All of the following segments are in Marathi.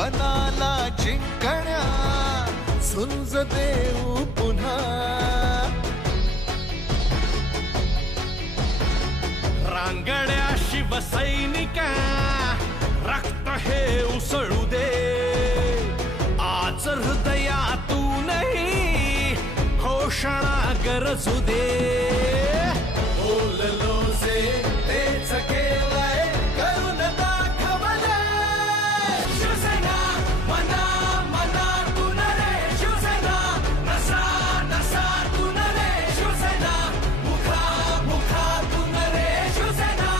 मनाला जिंकण्या झुंज देऊ पुन्हा रांगड्या शिवसैनिका रक्त हे उसळू दे आज हृदयातूनही घोषणा गरजू दे बोललो जे तेच केलंय करून दाखवलंय शिवसेना मना मनातून रे शिवसेना नसा नसातून रे शिवसेना मुखा मुखातून रे शिवसेना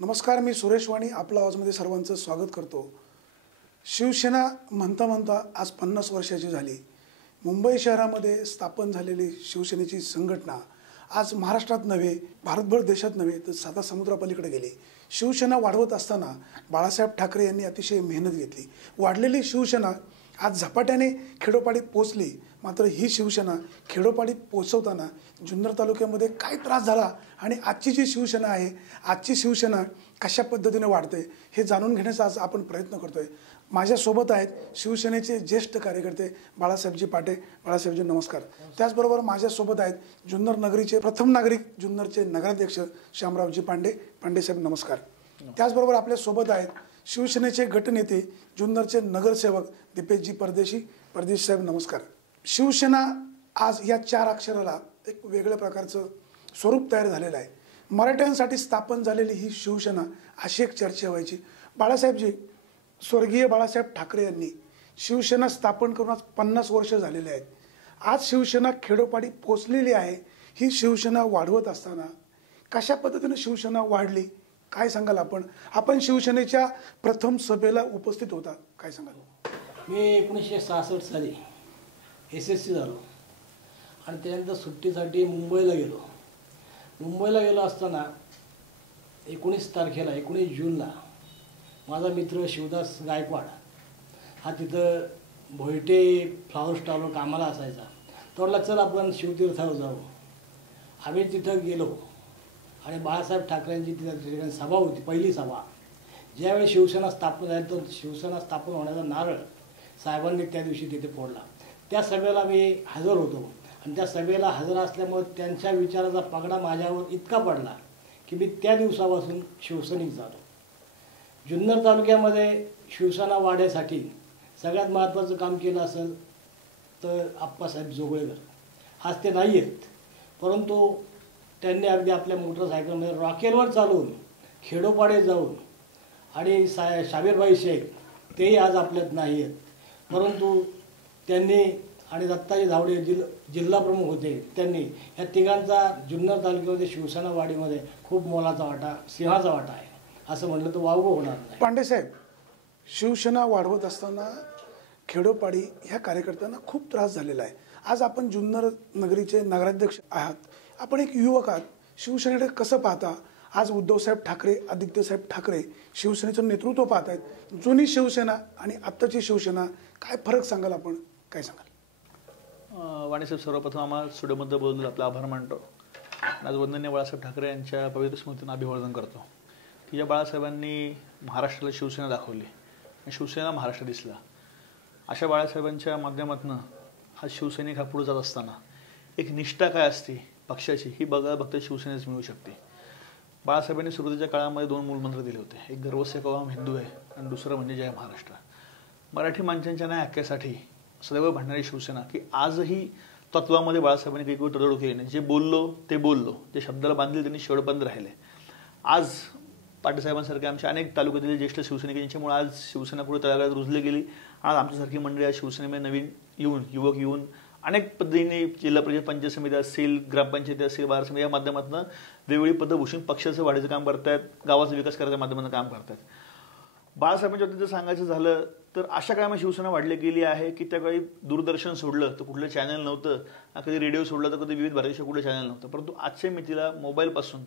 नमस्कार, मी सुरेश वाणी आपला आवाजमध्ये सर्वांचं स्वागत करतो. शिवसेना म्हणता म्हणता आज 50 वर्षाची झाली. मुंबई शहरामध्ये स्थापन झालेली शिवसेनेची संघटना आज महाराष्ट्रात नव्हे, भारतभर देशात नव्हे तर साता समुद्रापलीकडे गेली. शिवसेना वाढवत असताना बाळासाहेब ठाकरे यांनी अतिशय मेहनत घेतली. वाढलेली शिवसेना आज झपाट्याने खेडोपाडीत पोचली. मात्र ही शिवसेना खेडोपाडीत पोचवताना जुन्नर तालुक्यामध्ये काय त्रास झाला आणि आजची जी शिवसेना आहे, आजची शिवसेना कशा पद्धतीने वाढते हे जाणून घेण्याचा आज आपण प्रयत्न करतोय. माझ्यासोबत आहेत शिवसेनेचे ज्येष्ठ कार्यकर्ते बाळासाहेबजी पाटे. बाळासाहेबजी नमस्कार. त्याचबरोबर माझ्यासोबत आहेत जुन्नर नगरीचे प्रथम नागरिक, जुन्नरचे नगराध्यक्ष शामरावजी पांडे. पांडेसाहेब नमस्कार. त्याचबरोबर आपल्यासोबत आहेत शिवसेनेचे गटनेते, जुन्नरचे नगरसेवक दीपेशजी परदेशी. परदेशी साहेब नमस्कार. शिवसेना आज या 4 अक्षराला एक वेगळ्या प्रकारचं स्वरूप तयार झालेलं आहे. मराठ्यांसाठी स्थापन झालेली ही शिवसेना अशी एक चर्चा व्हायची. बाळासाहेबजी, स्वर्गीय बाळासाहेब ठाकरे यांनी शिवसेना स्थापन करून आज 50 वर्ष झालेले आहेत. आज शिवसेना खेडोपाडी पोचलेली आहे. ही शिवसेना वाढवत असताना कशा पद्धतीने शिवसेना वाढली काय सांगाल आपण? आपण शिवसेनेच्या प्रथम सभेला उपस्थित होता, काय सांगाल? मी 1966 साली SSC झालो आणि त्यानंतर सुट्टीसाठी मुंबईला गेलो. मुंबईला गेलो असताना 19 तारखेला 19 जूनला माझा मित्र शिवदास गायकवाड हा तिथं भोयटे फ्लावर स्टॉलवर कामाला असायचा. तो म्हटला चल आपण शिवतीर्थावर जाऊ. आम्ही तिथं गेलो आणि बाळासाहेब ठाकरेंची तिथं सभा होती, पहिली सभा. ज्यावेळी शिवसेना स्थापन झाली तो शिवसेना स्थापन होण्याचा नारळ साहेबांनी त्या दिवशी तिथे फोडला. त्या सभेला मी हजर होतो आणि त्या सभेला हजर असल्यामुळे त्यांच्या विचाराचा पगडा माझ्यावर इतका पडला की मी त्या दिवसापासून शिवसैनिक झालो. जुन्नर तालुक्यामध्ये शिवसेना वाढण्यासाठी सगळ्यात महत्त्वाचं काम केलं असेल तर आप्पासाहेब जोगळेकर. आज ते नाही आहेत, परंतु त्यांनी अगदी आपल्या मोटरसायकलमध्ये रॉकेलवर चालवून खेडोपाडे जाऊन आणि शाबीरबाई शेख तेही आज आपल्यात नाही आहेत, परंतु त्यांनी आणि दत्ताजी धावडे जिल्हा प्रमुख होते, त्यांनी या तिघांचा जुन्नर तालुक्यामध्ये शिवसेना वाढीमध्ये खूप मोलाचा वाटा, सिंहाचा वाटा आहे असं म्हटलं तर वावगं होणार नाही. पांडेसाहेब, शिवसेना वाढवत असताना खेडोपाडी ह्या कार्यकर्त्यांना खूप त्रास झालेला आहे. आज आपण जुन्नर नगरीचे नगराध्यक्ष आहात, आपण एक युवक आहात. शिवसेनेकडे कसं पाहता? आज उद्धवसाहेब ठाकरे, आदित्यसाहेब ठाकरे शिवसेनेचं नेतृत्व पाहत आहेत. जुनी शिवसेना आणि आत्ताची शिवसेना काय फरक सांगाल आपण? काय सांगाल? वाणीसाहेब, सर्वप्रथम आम्हाला स्टुडिओमध्ये बोलून आपला आभार मानतो. आज वंदनीय बाळासाहेब ठाकरे यांच्या पवित्र स्मृतींना अभिवादन करतो की ज्या बाळासाहेबांनी महाराष्ट्राला शिवसेना दाखवली आणि शिवसेना महाराष्ट्र दिसला. अशा बाळासाहेबांच्या माध्यमातून आज शिवसैनिक हा पुढे जात असताना एक निष्ठा काय असते पक्षाची ही बघायला फक्त शिवसेनेच मिळू शकते. बाळासाहेबांनी सुरुवातीच्या काळामध्ये 2 मूलमंत्र दिले होते. एक गर्वसे कवाम हिंदू आहे आणि दुसरं म्हणजे जय महाराष्ट्र. मराठी माणसांच्या न्याय हक्कासाठी सदैव भांडणारी शिवसेना की आजही तत्वामध्ये बाळासाहेबांनी काही तडजोड केली नाही. जे बोललो ते बोललो, जे शब्दाला बांधले त्यांनी शेवटपर्यंत राहिले. आज पाटेसाहेबांसारखे आमच्या अनेक तालुक्यातील ज्येष्ठ शिवसैनिक यांच्यामुळे आज शिवसेना पुढे तळागाळात रुजली गेली. आज आमच्यासारखी मंडळी आज शिवसेनेमध्ये नवीन युवक येऊन अनेक पद्धतीने जिल्हा परिषद पंचायत समिती असेल, ग्रामपंचायती असेल, बाजार समिती या माध्यमातून वेगवेगळी पद्धत भूषण पक्षाचं वाढीचं काम करतायत, गावाचा विकास करायच्या माध्यमातून काम करतायत. बाळासाहेबांच्या बाबतीत जर सांगायचं झालं तर अशा काळामध्ये शिवसेना वाढली गेली आहे की त्यावेळी दूरदर्शन सोडलं तर कुठलं चॅनल नव्हतं, कधी रेडिओ सोडलं तर कधी विविध भारतीय कुठलं चॅनल नव्हतं. परंतु आजच्या मितीला मोबाईलपासून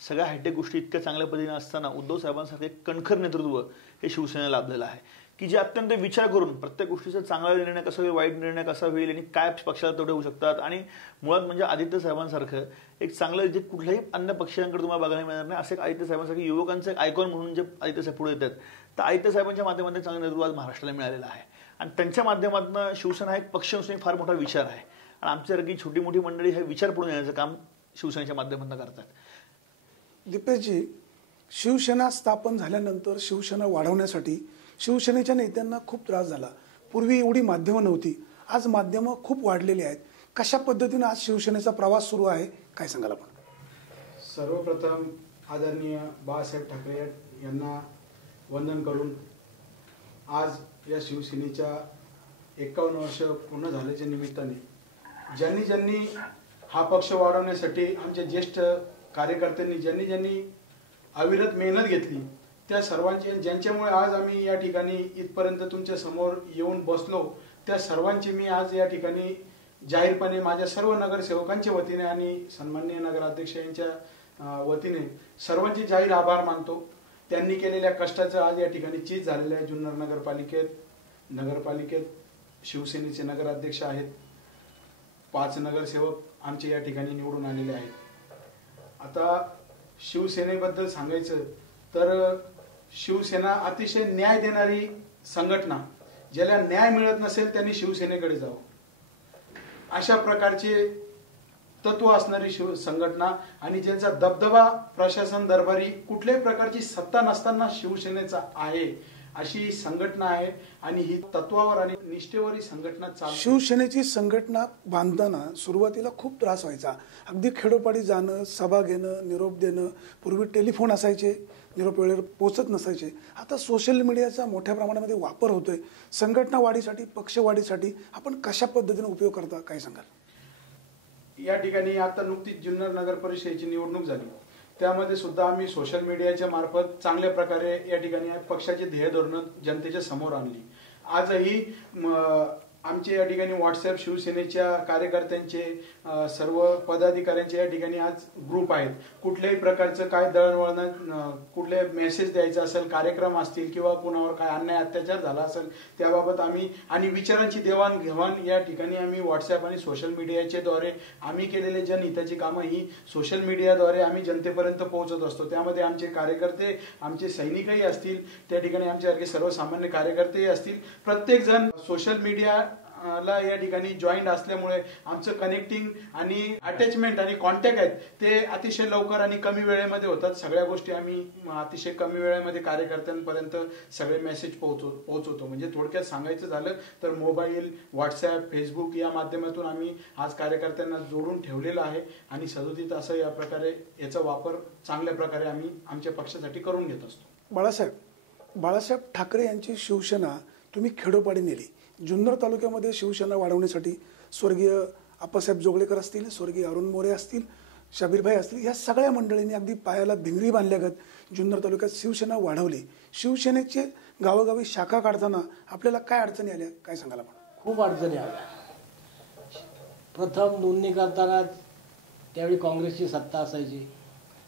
सगळ्या हायटेक गोष्टी इतक्या चांगल्या पद्धतीने असताना उद्धव साहेबांसारखे कणखर नेतृत्व हे शिवसेनेला लाभलेलं आहे की जे अत्यंत विचार करून प्रत्येक गोष्टीचा चांगला निर्णय कसा होईल, वाईट निर्णय कसा होईल आणि काय पक्षाला तेवढे होऊ शकतात. आणि मुळात म्हणजे आदित्य साहेबांसारखं एक चांगलं जे कुठल्याही अन्य पक्षांकडे तुम्हाला बघायला मिळणार नाही असं एक आदित्य साहेबांसारखं युवकांचं एक आयकॉन म्हणून जे आदित्य साहेब पुढे येतात, तर आदित्य साहेबांच्या माध्यमातून चांगलं नेतृत्व आज महाराष्ट्राला मिळालेलं आहे. आणि त्यांच्या माध्यमातून शिवसेना हा एक पक्ष नसून एक फार मोठा विचार आहे. आणि आमच्यासारखी छोटी मोठी मंडळी हे विचार पुढे येण्याचं काम शिवसेनेच्या माध्यमातून करतात. दीपेशजी, शिवसेना स्थापन झाल्यानंतर शिवसेना वाढवण्यासाठी शिवसेनेच्या नेत्यांना खूप त्रास झाला. पूर्वी एवढी माध्यमं नव्हती, आज माध्यमं खूप वाढलेली आहेत. कशा पद्धतीने आज शिवसेनेचा प्रवास सुरू आहे, काय सांगाल आपण? सर्वप्रथम आदरणीय बाळासाहेब ठाकरे यांना वंदन करून आज या शिवसेनेच्या 51 वर्ष पूर्ण झाल्याच्या निमित्ताने ज्यांनी हा पक्ष वाढवण्यासाठी आमच्या ज्येष्ठ कार्यकर्त्यांनी ज्यांनी अविरत मेहनत घेतली त्या सर्वांची, ज्यांच्यामुळे आज आम्ही या ठिकाणी इथपर्यंत तुमच्या समोर येऊन बसलो, त्या सर्वांची मी आज या ठिकाणी जाहीरपणे माझ्या सर्व नगरसेवकांच्या वतीने आणि सन्माननीय नगराध्यक्ष यांच्या वतीने सर्वांचे जाहीर आभार मानतो. त्यांनी केलेल्या कष्टाचं आज या ठिकाणी चीज झालेलं आहे. जुन्नर नगरपालिकेत शिवसेनेचे नगराध्यक्ष आहेत, 5 नगरसेवक आमचे या ठिकाणी निवडून आलेले आहेत. आता शिवसेनेबद्दल सांगायचं तर शिवसेना अतिशय न्याय देणारी संघटना, ज्याला न्याय मिळत नसेल त्यांनी शिवसेनेकडे जावं, अशा प्रकारचे तत्व असणारी संघटना आणि ज्यांचा दबदबा प्रशासन दरबारी कुठल्याही प्रकारची सत्ता नसताना शिवसेनेचा आहे, अशी संघटना आहे. आणि ही तत्वावर आणि निष्ठेवर ही संघटना चालते. शिवसेनेची संघटना बांधताना सुरुवातीला खूप त्रास व्हायचा. अगदी खेडोपाडी जाणं, सभा घेणं, निरोप देणं. पूर्वी टेलिफोन असायचे, निरोप वेळेवर पोहोचत नसायचे. आता सोशल मीडियाचा मोठ्या प्रमाणामध्ये वापर होतोय. संघटना वाढीसाठी, पक्ष वाढीसाठी आपण कशा पद्धतीने उपयोग करता, काय सांगाल? या ठिकाणी आता नुकतीच जुन्नर नगर परिषदेची निवडणूक झाली, त्यामध्ये सुद्धा आम्ही सोशल मीडियाच्या मार्फत चांगल्या प्रकारे या ठिकाणी पक्षाची ध्येय धोरणं जनतेच्या समोर आणली. आजही आमचे या ठिकाणी व्हॉट्सअप शिवसेनेच्या कार्यकर्त्यांचे, सर्व पदाधिकाऱ्यांचे या ठिकाणी आज ग्रुप आहेत. कुठल्याही प्रकारचं काय दळणवळण, कुठले मेसेज द्यायचं असेल, कार्यक्रम असतील किंवा कुणावर काय अन्याय अत्याचार झाला असेल त्याबाबत आम्ही आणि विचारांची देवाणघेवाण या ठिकाणी आम्ही व्हॉट्सअप आणि सोशल मीडियाच्या द्वारे आम्ही केलेले जनहिताची कामं ही सोशल मीडियाद्वारे आम्ही जनतेपर्यंत पोहोचत असतो. त्यामध्ये आमचे कार्यकर्ते, आमचे सैनिकही असतील, त्या ठिकाणी आमच्यासारखे सर्वसामान्य कार्यकर्तेही असतील. प्रत्येक जण सोशल मीडिया ला या ठिकाणी जॉईंट असल्यामुळे आमचं कनेक्टिंग आणि अटॅचमेंट आणि कॉन्टॅक्ट आहेत ते अतिशय लवकर आणि कमी वेळेमध्ये होतात. सगळ्या गोष्टी आम्ही अतिशय कमी वेळेमध्ये कार्यकर्त्यांपर्यंत सगळे मेसेज पोहोचवतो. म्हणजे थोडक्यात सांगायचं झालं तर मोबाईल, व्हॉट्सअप, फेसबुक या माध्यमातून आम्ही आज कार्यकर्त्यांना जोडून ठेवलेलं आहे आणि सदोदित असं या प्रकारे याचा वापर चांगल्या प्रकारे आम्ही आमच्या पक्षासाठी करून घेत असतो. बाळासाहेब ठाकरे यांची शिवसेना तुम्ही खेडोपाडी नेली. जुन्नर तालुक्यामध्ये शिवसेना वाढवण्यासाठी स्वर्गीय आप्पासाहेब जोगळेकर असतील, स्वर्गीय अरुण मोरे असतील, शबीरभाई असतील, या सगळ्या मंडळींनी अगदी पायाला भिंगरी बांधल्यागत जुन्नर तालुक्यात शिवसेना वाढवली. शिवसेनेचे गावोगावी शाखा काढताना आपल्याला काय अडचणी आल्या, काय सांगाल आपण? खूप अडचणी आल्या. प्रथम नोंदणी करताना त्यावेळी काँग्रेसची सत्ता असायची.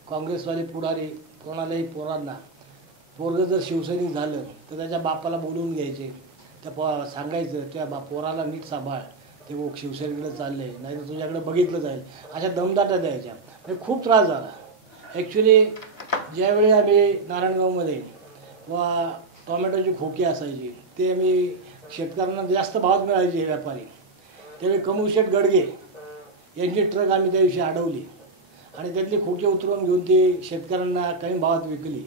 काँग्रेसवाले पुढारी कोणालाही पोरांना, पोरगं जर शिवसैनिक झालं तर त्याच्या बापाला बोलवून घ्यायचे, त्या सांगायचं त्या पोराला नीट सांभाळ, ते शिवसेनेकडे चालले, नाही तर तुझ्याकडे बघितलं जाईल, अशा दमदाट्या द्यायच्या. म्हणजे खूप त्रास झाला. ॲक्च्युली ज्यावेळी आम्ही नारायणगावमध्ये वा टोमॅटोची खोकी असायची ते आम्ही शेतकऱ्यांना जास्त भावात मिळायचे हे व्यापारी, त्यावेळी कमूशेठ गडगे यांची ट्रक आम्ही त्या दिवशी अडवली आणि त्यातली खोकी उतरवून घेऊन ती शेतकऱ्यांना कमी भावात विकली.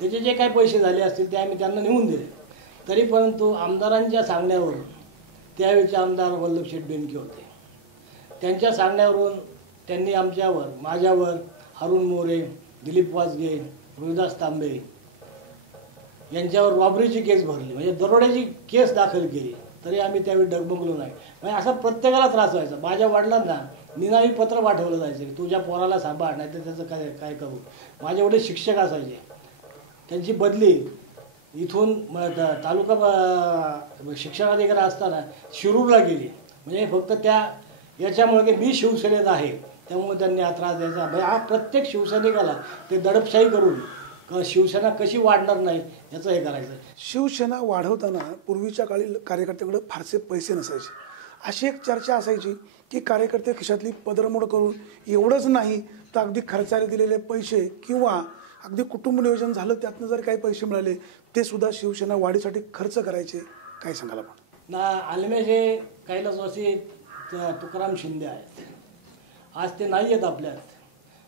त्याचे जे काही पैसे झाले असतील ते आम्ही त्यांना नेऊन दिले. तरी परंतु आमदारांच्या सांगण्यावरून, त्यावेळीचे आमदार वल्लभशेठ बेनके होते, त्यांच्या सांगण्यावरून त्यांनी आमच्यावर, माझ्यावर, अरुण मोरे, दिलीप वासगे, रोहिदास तांबे यांच्यावर रॉबरीची केस भरली, म्हणजे दरोड्याची केस दाखल केली. तरी आम्ही त्यावेळी डगमगलो नाही. म्हणजे असा प्रत्येकाला त्रास व्हायचा. माझ्या वडिलांना निनावी पत्र पाठवलं जायचं की तुझ्या पोराला सांभाळ, नाही तर त्याचं काय करू. माझे एवढे शिक्षक असायचे, त्यांची बदली इथून तालुका शिक्षणाधिकारी असताना शिरूरला गेली. म्हणजे फक्त याच्यामुळे की मी शिवसेनेत आहे त्यामुळे त्यांनी हा त्रास द्यायचा. म्हणजे हा प्रत्येक शिवसैनिकाला ते दडपशाही करून शिवसेना कशी वाढणार नाही याचं हे करायचं. शिवसेना वाढवताना पूर्वीच्या काळी कार्यकर्त्यांकडे फारसे पैसे नसायचे. अशी एक चर्चा असायची की कार्यकर्ते खिशातली पदरमोड करून एवढंच नाही तर अगदी खर्चाला दिलेले पैसे किंवा अगदी कुटुंब नियोजन झालं त्यातनं जर काही पैसे मिळाले ते सुद्धा शिवसेना वाढीसाठी खर्च करायचे. काय सांगाल आपण? ना आलमे हे कैलासवासी तुकाराम शिंदे आहेत. आज ते नाही आहेत आपल्यात,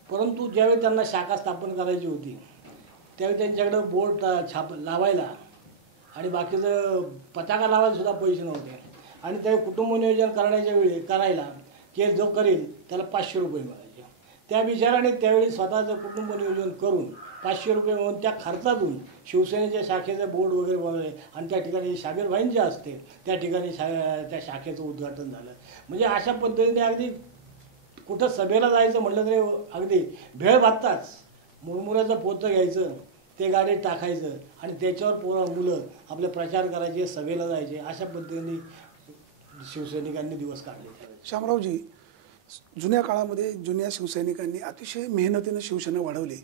परंतु ज्यावेळी त्यांना शाखा स्थापन करायची होती त्यावेळी त्यांच्याकडं बोर्ड लावायला आणि बाकीचं पताका लावायला सुद्धा पैसे नव्हते. आणि त्या कुटुंब नियोजन करण्याच्या वेळी करायला की जो करेल त्याला 500 रुपये मिळायचे. त्या विचाराने त्यावेळी स्वतःचं कुटुंब नियोजन करून 500 रुपये मिळून त्या खर्चातून शिवसेनेच्या शाखेचे बोर्ड वगैरे बनवले आणि त्या ठिकाणी शाबीर भाईन जे असते त्या ठिकाणी त्या शाखेचं उद्घाटन झालं. म्हणजे अशा पद्धतीने अगदी कुठं सभेला जायचं म्हटलं तरी अगदी भेळ भातताच मुरमुऱ्याचं पोतं घ्यायचं, ते गाडीत टाकायचं आणि त्याच्यावर मुलं आपले प्रचार करायचे, सभेला जायचे. अशा पद्धतीने शिवसैनिकांनी दिवस काढले. शामरावजी, जुन्या काळामध्ये जुन्या शिवसैनिकांनी अतिशय मेहनतीनं शिवसेना वाढवली,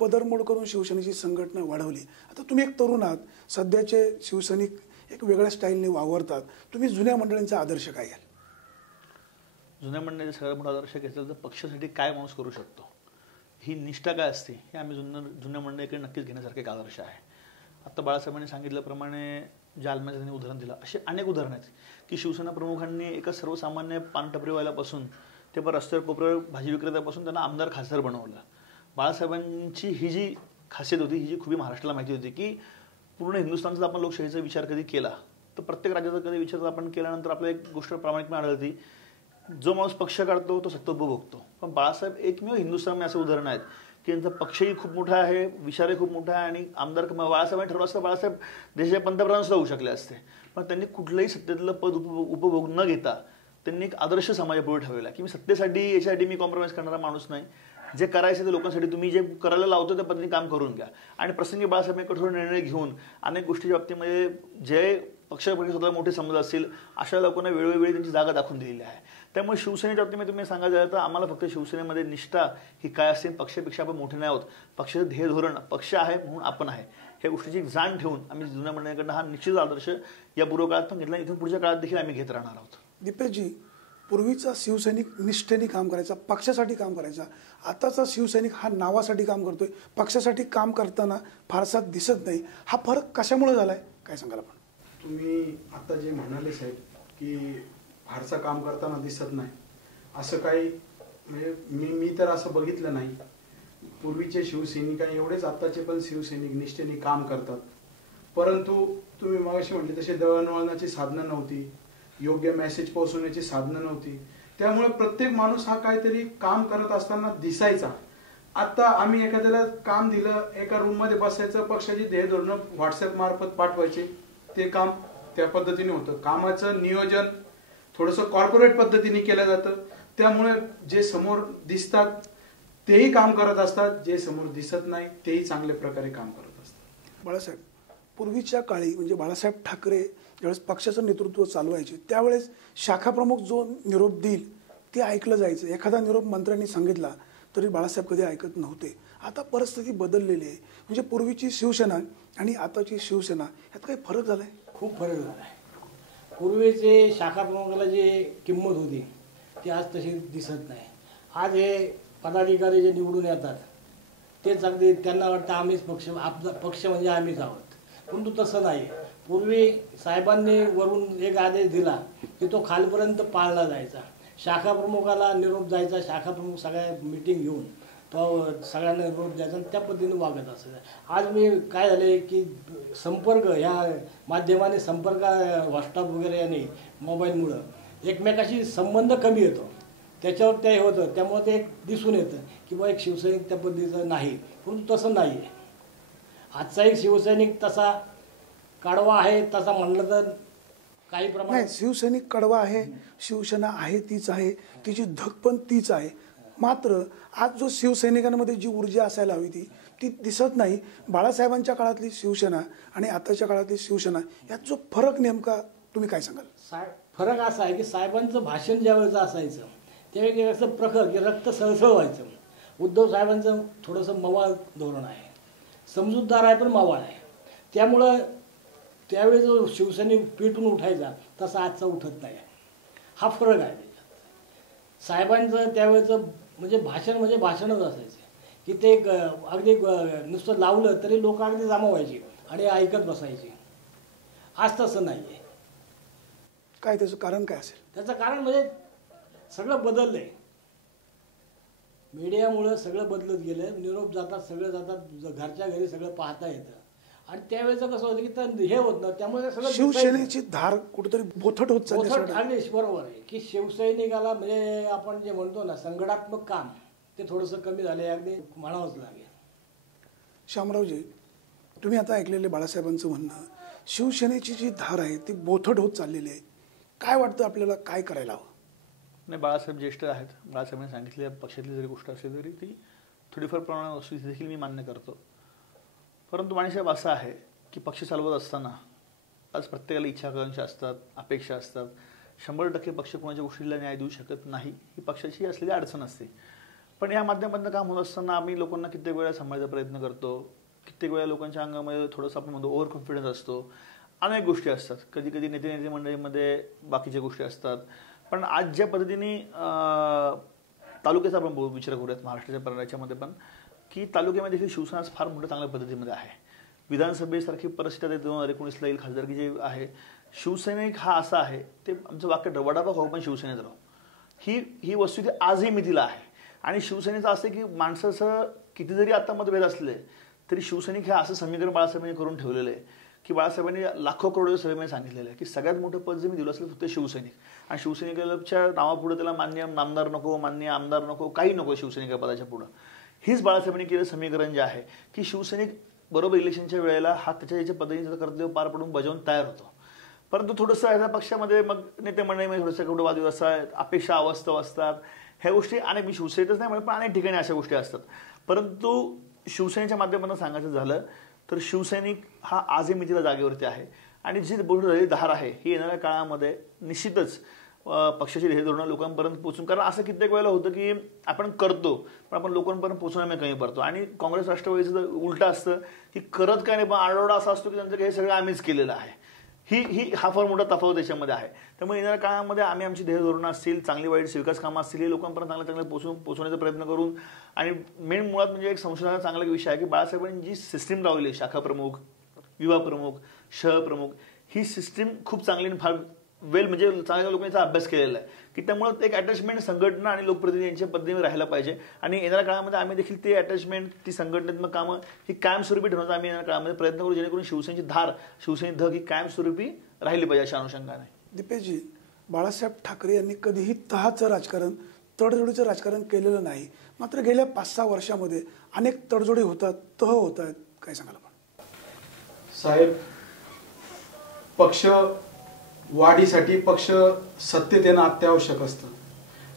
पदरमोड करून शिवसेनेची संघटना वाढवली. आता तुम्ही एक तरुण आहात, सध्याचे शिवसैनिक एक वेगळ्या स्टाईलने वावरतात. तुम्ही जुन्या मंडळींचा आदर्श काय घ्याल? जुन्या मंडळीचा सगळ्यात मोठा आदर्श घेतला तर पक्षासाठी काय माणूस करू शकतो, ही निष्ठा काय असते हे आम्ही जुन्या मंडळीकडे नक्कीच घेण्यासारखे एक आदर्श आहे. आता बाळासाहेबांनी सांगितल्याप्रमाणे जालन्याचं त्यांनी उदाहरण दिलं, असे अनेक उदाहरणं आहेत की शिवसेना प्रमुखांनी एका सर्वसामान्य पानटपरीवाल्यापासून ते पण रस्त्यावर कोपऱ्यावर भाजी विक्रेत्यापासून त्यांना आमदार खासदार बनवलं. बाळासाहेबांची ही जी खासियत होती, ही जी खूप महाराष्ट्राला माहिती होती की पूर्ण हिंदुस्थानचा आपण लोकशाहीचा विचार कधी केला तर प्रत्येक राज्याचा कधी विचार आपण केल्यानंतर आपल्याला एक गोष्ट प्रामाणिकपणे आढळती, जो माणूस पक्ष काढतो तो सत्ता उपभोगतो. पण बाळासाहेब एकमेव हिंदुस्थानमध्ये असं उदाहरण आहेत की त्यांचा पक्षही खूप मोठा आहे, विचारही खूप मोठा आहे आणि आमदार बाळासाहेबांनी ठरवलं असतं बाळासाहेब देशाचे पंतप्रधान सुद्धा होऊ शकले असते. पण त्यांनी कुठलंही सत्तेतलं पद उपभोग न घेता त्यांनी एक आदर्श समाजापुढे ठेवलेला की मी सत्तेसाठी याच्यासाठी मी कॉम्प्रोमाइज करणारा माणूस नाही, जे करायचं ते लोकांसाठी तुम्ही जे करायला लावतो त्या पद्धतीने काम करून घ्या. आणि प्रसंगी बाळासाहेब कठोर निर्णय घेऊन अनेक गोष्टीच्या बाबतीमध्ये जे पक्षापैकी स्वतःला मोठे समज असतील अशा लोकांना वेळोवेळी त्यांची जागा दाखवून दिलेली आहे. त्यामुळे शिवसेनेच्या बाबतीमध्ये तुम्ही सांगायचं झालं तर आम्हाला फक्त शिवसेनेमध्ये निष्ठा ही काय असते, पक्षापेक्षा आपण मोठे नाही आहोत, पक्षाचं ध्येय धोरण पक्ष आहे म्हणून आपण आहे ह्या गोष्टीची जाण ठेवून आम्ही जुन्या मंडळीकडनं हा निश्चित आदर्श या पूर्व काळात पण घेतला, इथून पुढच्या काळात देखील आम्ही घेत राहणार आहोत. दीपेशजी, पूर्वीचा शिवसैनिक निष्ठेने काम करायचा, पक्षासाठी काम करायचा. आताचा शिवसैनिक हा नावासाठी काम करतोय, पक्षासाठी काम करताना फारसा दिसत नाही. हा फरक कशामुळे झालाय, काय सांगाल आपण? तुम्ही आता जे म्हणाले साहेब की फारसा काम करताना दिसत नाही, असं काही म्हणजे मी तर असं बघितलं नाही. पूर्वीचे शिवसैनिक एवढेच आत्ताचे पण शिवसैनिक निष्ठेने काम करतात. परंतु तुम्ही मगाशी म्हटले तसे दळणवळणाची साधनं नव्हती, योग्य मेसेज पोहोचवण्याची साधनं नव्हती, त्यामुळे प्रत्येक माणूस हा काहीतरी काम करत असताना दिसायचा. आता आम्ही एखाद्याला काम दिलं, एका रूममध्ये बसायचं, पक्षाची ध्येय धोरणं व्हॉट्सअप मार्फत पाठवायचे, ते काम त्या पद्धतीने होतं. कामाचं नियोजन थोडंसं कॉर्पोरेट पद्धतीने केलं जातं, त्यामुळे जे समोर दिसतात तेही काम करत असतात, जे समोर दिसत नाही तेही चांगल्या प्रकारे काम करत असतात. बाळासाहेब, पूर्वीच्या काळी म्हणजे बाळासाहेब ठाकरे ज्यावेळेस पक्षाचं नेतृत्व चालवायचे त्यावेळेस शाखाप्रमुख जो निरोप देईल ते ऐकलं जायचं. एखादा निरोप मंत्र्यांनी सांगितला तरी बाळासाहेब कधी ऐकत नव्हते. आता परिस्थिती बदललेली आहे. म्हणजे पूर्वीची शिवसेना आणि आताची शिवसेना यात काही फरक झालाय? खूप फरक झाला आहे. पूर्वीचे शाखा प्रमुखाला जी किंमत होती ती आज तशी दिसत नाही. आज हे पदाधिकारी जे निवडून येतात तेच अगदी त्यांना वाटतं आम्हीच पक्ष, आपला पक्ष म्हणजे आम्हीच आहोत, परंतु तसं नाही. पूर्वी साहेबांनी वरून एक आदेश दिला की तो खालपर्यंत पाळला जायचा. शाखा प्रमुखाला निरोप जायचा, शाखा प्रमुख सगळ्या मीटिंग घेऊन तो सगळ्यांना निरोप द्यायचा आणि त्या पद्धतीने वागत असायचं. आज मी काय झाले की संपर्क ह्या माध्यमाने संपर्क व्हॉट्सअप वगैरे आणि मोबाईलमुळं एकमेकाशी संबंध कमी येतो, त्याच्यावर ते होतं. त्यामुळे ते एक दिसून येतं की बा एक शिवसैनिक त्या पद्धतीचं नाही, परंतु तसं नाही आहे. आजचा एक शिवसैनिक तसा कडवा आहे तसा म्हणलं तर काही प्रमाणात नाही. शिवसैनिक कडवा आहे, शिवसेना आहे तीच आहे, तिची धग पण तीच आहे. मात्र आज जो शिवसैनिकांमध्ये जी ऊर्जा असायला हवी ती दिसत नाही. बाळासाहेबांच्या काळातली शिवसेना आणि आताच्या काळातली शिवसेना यात जो फरक नेमका तुम्ही काय सांगाल? फरक असा आहे की साहेबांचं भाषण ज्यावेळेचं असायचं त्यावेळी असं प्रखर की रक्त सळसळ व्हायचं. उद्धव साहेबांचं थोडंसं मवाळ धोरण आहे, समजूतदार आहे पण मावळ आहे. त्यामुळं त्यावेळी जो शिवसैनिक पेटून उठायचा तसा आजचा उठत नाही. हा फरक आहे त्याच्यात. साहेबांचं त्यावेळेचं म्हणजे भाषणच असायचे की ते अगदी नुसतं लावलं तरी लोक अगदी जमा व्हायची आणि ऐकत बसायची. आज तसं नाही आहे. काय त्याचं कारण काय असेल? त्याचं कारण म्हणजे सगळं बदललं आहे. मीडियामुळं सगळं बदलत गेलं. निरोप जातात, सगळं जातात, घरच्या घरी सगळं पाहता येतं. आणि त्यावेळेचं कसं होतं की तर हे होत ना, त्यामुळे सगळं शिवसेनेची धार कुठेतरी बोथट होत चालली असं वाटतं. आणि बरोबर आहे की शिवसैनिकाला म्हणजे आपण जे म्हणतो ना संघटनात्मक काम ते थोडंसं कमी झाले, अगदी म्हणावंच लागेल. शामरावजी, तुम्ही आता ऐकलेले बाळासाहेबांचं म्हणणं, शिवसेनेची जी धार आहे ती बोथट होत चाललेली आहे. काय वाटतं आपल्याला, काय करायला हवं? नाही, बाळासाहेब ज्येष्ठ आहेत. बाळासाहेबांनी सांगितलेल्या पक्षातली जरी गोष्ट असली तरी ती थोडीफार प्रमाणात असली देखील मी मान्य करतो. परंतु माणसाहेब असं आहे की पक्ष चालवत असताना आज प्रत्येकाला इच्छाकांक्षा असतात, अपेक्षा असतात. 100% पक्ष कोणाच्या गोष्टीला न्याय देऊ शकत नाही, ही पक्षाची असलेली अडचण असते. पण या माध्यमातून काम होत असताना आम्ही लोकांना कित्येक वेळा सांभाळायचा प्रयत्न करतो. कित्येक वेळा लोकांच्या अंगामध्ये थोडंसं आपण म्हणतो ओव्हर कॉन्फिडन्स असतो. अनेक गोष्टी असतात. कधी कधी नेते मंडळीमध्ये बाकीच्या गोष्टी असतात. पण आज ज्या पद्धतीने तालुक्याचा आपण विचार करूयात महाराष्ट्राच्या परराज्यामध्ये पण, की तालुक्यामध्ये देखील शिवसेना फार मोठ्या चांगल्या पद्धतीमध्ये आहे. विधानसभेसारखी परिस्थिती आता 2019 येईल, खासदारकी जे आहे. शिवसैनिक हा असा आहे, ते आमचं वाक्य वडापाव खाऊ पण शिवसेनेत राहू, ही वस्तुस्थिती आजही मितीला आहे. आणि शिवसेनेचं असं की माणसाचं किती जरी आता मतभेद असले तरी शिवसैनिक हे असं समीकरण बाळासाहेबांनी करून ठेवलेलं आहे की बाळासाहेबांनी लाखो करोडच्या सभेमध्ये सांगितलेलं आहे की सगळ्यात मोठं पद जर मी दिलं असलं फक्त शिवसैनिक. आणि शिवसैनिकाच्या नावापुढे त्याला मान्य नामदार नको, मान्य आमदार नको, काही नको शिवसैनिका पदाच्या पुढं. हीच बाळासाहेबांनी केलं समीकरण जे आहे की शिवसैनिक बरोबर इलेक्शनच्या वेळेला हा त्याच्या पद्धतीने कर्तव्य पार पडून बजावून तयार होतो. परंतु थोडंसं ह्या पक्षामध्ये मग नेते मंडळीमध्ये थोडंसं कुठं वादविवाद असतात, अपेक्षा अवास्तव असतात. ह्या गोष्टी अनेक, मी शिवसेनेतच नाही म्हणत पण अनेक ठिकाणी अशा गोष्टी असतात. परंतु शिवसेनेच्या माध्यमातून सांगायचं झालं तर शिवसैनिक हा आजही मितीला जागेवरती आहे. आणि जी बोललेली धार आहे ही येणाऱ्या काळामध्ये निश्चितच पक्षाची ध्येय धोरणं लोकांपर्यंत पोहोचून, कारण असं कित्येक वेळेला होतं की आपण करतो पण आपण लोकांपर्यंत पोहोचण्यामध्ये कमी पडतो. आणि काँग्रेस राष्ट्रवादीचं उलटं असतं की करत काय नाही पण आरडाओरडा असा असतो की त्यांचं हे सगळं आम्हीच केलेलं आहे. हा फार मोठा तफावत त्याच्यामध्ये आहे. त्यामुळे येणाऱ्या काळामध्ये आम्ही आमची ध्येय धोरणं असतील, चांगली वाईट विकास कामं असतील, हे लोकांपर्यंत चांगलं पोहोचवण्याचा प्रयत्न करून. आणि मेन मुळात म्हणजे एक संशोधनाचा चांगला विषय आहे की बाळासाहेबांनी जी सिस्टीम लावली, शाखा प्रमुख, युवा प्रमुख, शहप्रमुख, ही सिस्टीम खूप चांगली आणि फार म्हणजे चांगल्या लोकांचा अभ्यास केलेला आहे की त्यामुळे एक अटॅचमेंट संघटना आणि लोकप्रतिनिधी यांच्या पद्धतीने राहायला पाहिजे. आणि येणाऱ्या काळामध्ये आम्ही देखील ते अटॅचमेंट, ती संघटनात्मक कामं ही कायमस्वरूपी ठेवण्याचा आम्ही येणाऱ्या काळामध्ये प्रयत्न करू, जेणेकरून शिवसेनेची धार, शिवसेनेची धग ही कायमस्वरूपी राहिली पाहिजे अशा अनुषंगाने. दीपेशजी, बाळासाहेब ठाकरे यांनी कधीही तहाचं राजकारण, तडजोडीचं राजकारण केलेलं नाही. मात्र गेल्या 5-6 वर्षामध्ये अनेक तडजोडी होतात, तह होत आहेत. काय सांगाल आपण? साहेब, पक्ष वाढीसाठी पक्ष सत्तेत येणं अत्यावश्यक असतं.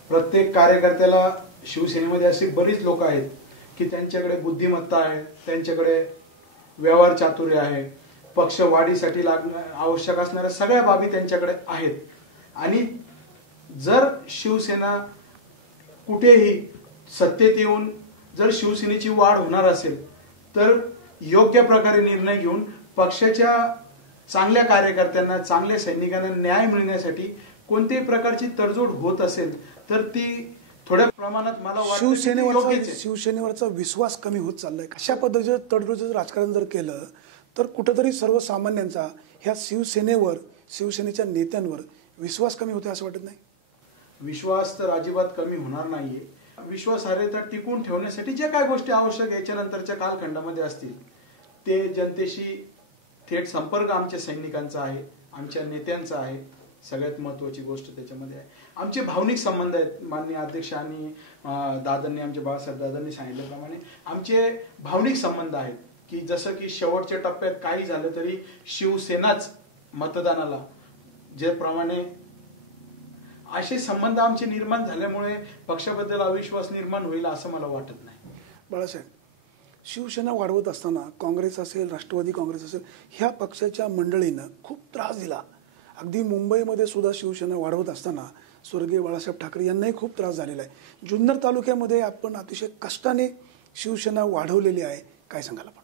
प्रत्येक कार्यकर्त्याला शिवसेनेमध्ये अशी बरीच लोक आहेत की त्यांच्याकडे बुद्धिमत्ता आहे, त्यांच्याकडे व्यवहार चातुर्य आहे, पक्ष वाढीसाठी आवश्यक असणाऱ्या सगळ्या बाबी त्यांच्याकडे आहेत. आणि जर शिवसेना कुठेही सत्तेत येऊन जर शिवसेनेची वाढ होणार असेल तर योग्य प्रकारे निर्णय घेऊन पक्षाच्या चांगल्या कार्यकर्त्यांना, चांगल्या सैनिकांना न्याय मिळण्यासाठी कोणत्याही प्रकारची तडजोड होत असेल तर ती थोड्या प्रमाणात मला वाटतं शिवसेनेवरचा विश्वास कमी होत चाललाय. अशा पद्धतीचं तडजोडीचं राजकारण जर केलं तर कुठेतरी सर्वसामान्यांचा ह्या शिवसेनेवर, शिवसेनेच्या नेत्यांवर विश्वास कमी होते असं वाटत नाही? विश्वास तर अजिबात कमी होणार नाहीये. विश्वासार्हता टिकून ठेवण्यासाठी जे काय गोष्टी आवश्यक याच्यानंतरच्या कालखंडामध्ये असतील ते जनतेशी थेट संपर्क आमच्या सैनिकांचा आहे, आमच्या नेत्यांचा आहे. सगळ्यात महत्वाची गोष्ट त्याच्यामध्ये आहे आमचे भावनिक संबंध आहेत. माननीय अध्यक्षांनी, दादांनी, आमचे बाळासाहेब दादांनी सांगितल्याप्रमाणे आमचे भावनिक संबंध आहेत की जसं की शेवटच्या टप्प्यात काही झालं तरी शिवसेनाच मतदानाला, ज्याप्रमाणे असे संबंध आमचे निर्माण झाल्यामुळे पक्षाबद्दल अविश्वास निर्माण होईल असं मला वाटत नाही. बाळासाहेब, शिवसेना वाढवत असताना काँग्रेस असेल, राष्ट्रवादी काँग्रेस असेल, ह्या पक्षाच्या मंडळीनं खूप त्रास दिला. अगदी मुंबईमध्ये सुद्धा शिवसेना वाढवत असताना स्वर्गीय बाळासाहेब ठाकरे यांनाही खूप त्रास झालेला आहे. जुन्नर तालुक्यामध्ये आपण अतिशय कष्टाने शिवसेना वाढवलेली आहे. काय सांगाल आपण?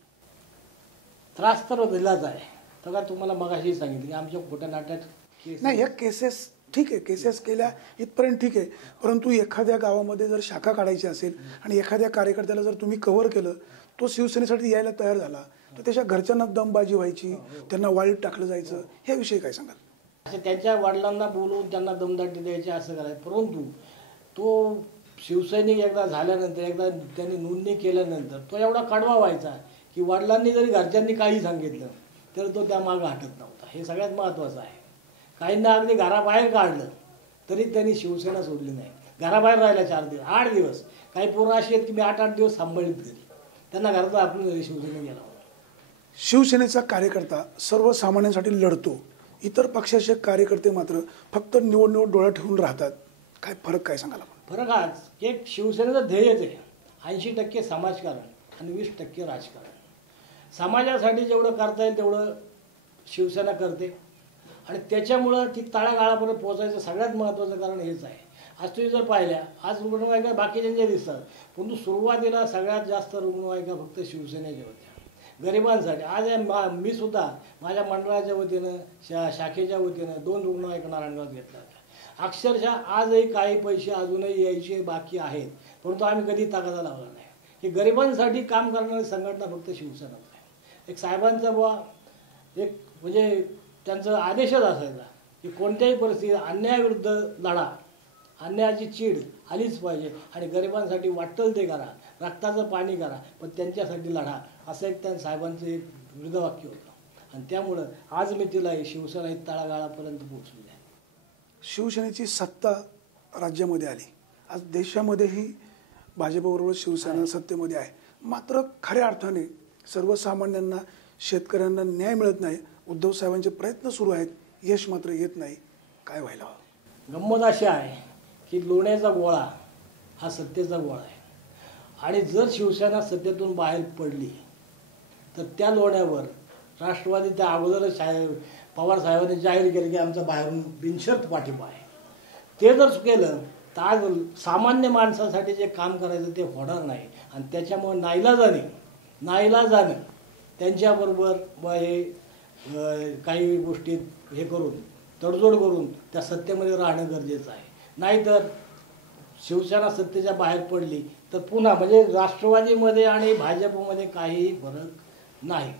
त्रास तर दिलाच आहे. तर का तुम्हाला मगाशी सांगितलं की आमच्या खोट्या नाट्यात केस नाही, या केसेस ठीक आहे, केसेस केल्या इथपर्यंत ठीक आहे, परंतु एखाद्या गावामध्ये जर शाखा काढायची असेल आणि एखाद्या कार्यकर्त्याला जर तुम्ही कव्हर केलं, तो शिवसेनेसाठी यायला तयार झाला, तर त्याच्या घरच्यांना दमबाजी व्हायची, त्यांना वाळीत टाकलं जायचं, ह्याविषयी काय सांगाल? असं त्यांच्या वडिलांना बोलवून त्यांना दमदाटी द्यायची असं करायचं. परंतु तो शिवसैनिक एकदा झाल्यानंतर, एकदा त्यांनी नोंदणी केल्यानंतर तो एवढा कडवा व्हायचा की वडिलांनी जरी घरच्यांनी काही सांगितलं तर तो त्या मागं हटत नव्हता. हे सगळ्यात महत्त्वाचं आहे. काहींना अगदी घराबाहेर काढलं तरी त्यांनी शिवसेना सोडली नाही. घराबाहेर राहिला 4 दिवस 8 दिवस. काही पोरं अशी आहेत की मी 8-8 दिवस सांभाळलीत घरी, त्यांना घराचं आपण घरी शिवसेना गेला. शिवसेनेचा कार्यकर्ता सर्वसामान्यांसाठी लढतो, इतर पक्षाचे कार्यकर्ते मात्र फक्त निवड डोळा ठेवून राहतात. काय फरक, काय सांगाल आपण? फरक हाच की एक शिवसेनेचं ध्येयच आहे 80% समाजकारण आणि 20% राजकारण. समाजासाठी जेवढं करता येईल तेवढं शिवसेना करते आणि त्याच्यामुळं ती तळागाळापर्यंत पोहोचायचं सगळ्यात महत्त्वाचं कारण हेच आहे. आज तुम्ही जर पाहिल्या, आज रुग्णवाहिका बाकीच्यांच्या दिसतात, परंतु सुरुवातीला सगळ्यात जास्त रुग्णवाहिका फक्त शिवसेनेच्या होत्या गरिबांसाठी. आज मी सुद्धा माझ्या मंडळाच्या वतीनं शाखेच्या वतीनं 2 रुग्णवाहिका नारायणगावात घेतल्या होत्या. अक्षरशः आजही काही पैसे अजूनही यायचे बाकी आहेत, परंतु आम्ही कधी तगादा लावला नाही. की गरिबांसाठी काम करणारी संघटना फक्त शिवसेनाच आहे. एक साहेबांचा बुवा एक म्हणजे त्यांचा आदेशच असायचा की कोणत्याही परिस्थितीत अन्यायाविरुद्ध लढा, अन्यायाची चीड आलीच पाहिजे आणि गरिबांसाठी वाटेल ते करा, रक्ताचं पाणी करा, पण त्यांच्यासाठी लढा, असं एक त्या साहेबांचं एक ब्रीदवाक्य होतं. आणि त्यामुळं आज मी तिला शिवसेना तळागाळापर्यंत पोहोचली आहे. शिवसेनेची सत्ता राज्यामध्ये आली, आज देशामध्येही भाजपबरोबर शिवसेना सत्तेमध्ये आहे, मात्र खऱ्या अर्थाने सर्वसामान्यांना, शेतकऱ्यांना न्याय मिळत नाही. उद्धव साहेबांचे प्रयत्न सुरू आहेत, यश मात्र येत नाही. काय व्हायला हवं? गंमत अशी आहे की लोण्याचा गोळा हा सत्तेचा गोळा आहे आणि जर शिवसेना सत्तेतून बाहेर पडली तर त्या लोण्यावर राष्ट्रवादी त्या अगोदरच पवार साहेबांनी जाहीर केलं की आमचा बाहेरून बिनशर्त पाठिंबा आहे. ते जर केलं तर आज सामान्य माणसासाठी जे काम करायचं ते होणार नाही आणि त्याच्यामुळे नाईलाजाने त्यांच्याबरोबर हे काही गोष्टीत हे करून तडजोड करून त्या सत्तेमध्ये राहणं गरजेचं आहे. नाहीतर शिवसेना सत्तेच्या बाहेर पडली तर पुन्हा म्हणजे राष्ट्रवादीमध्ये आणि भाजपमध्ये काहीही फरक नाही.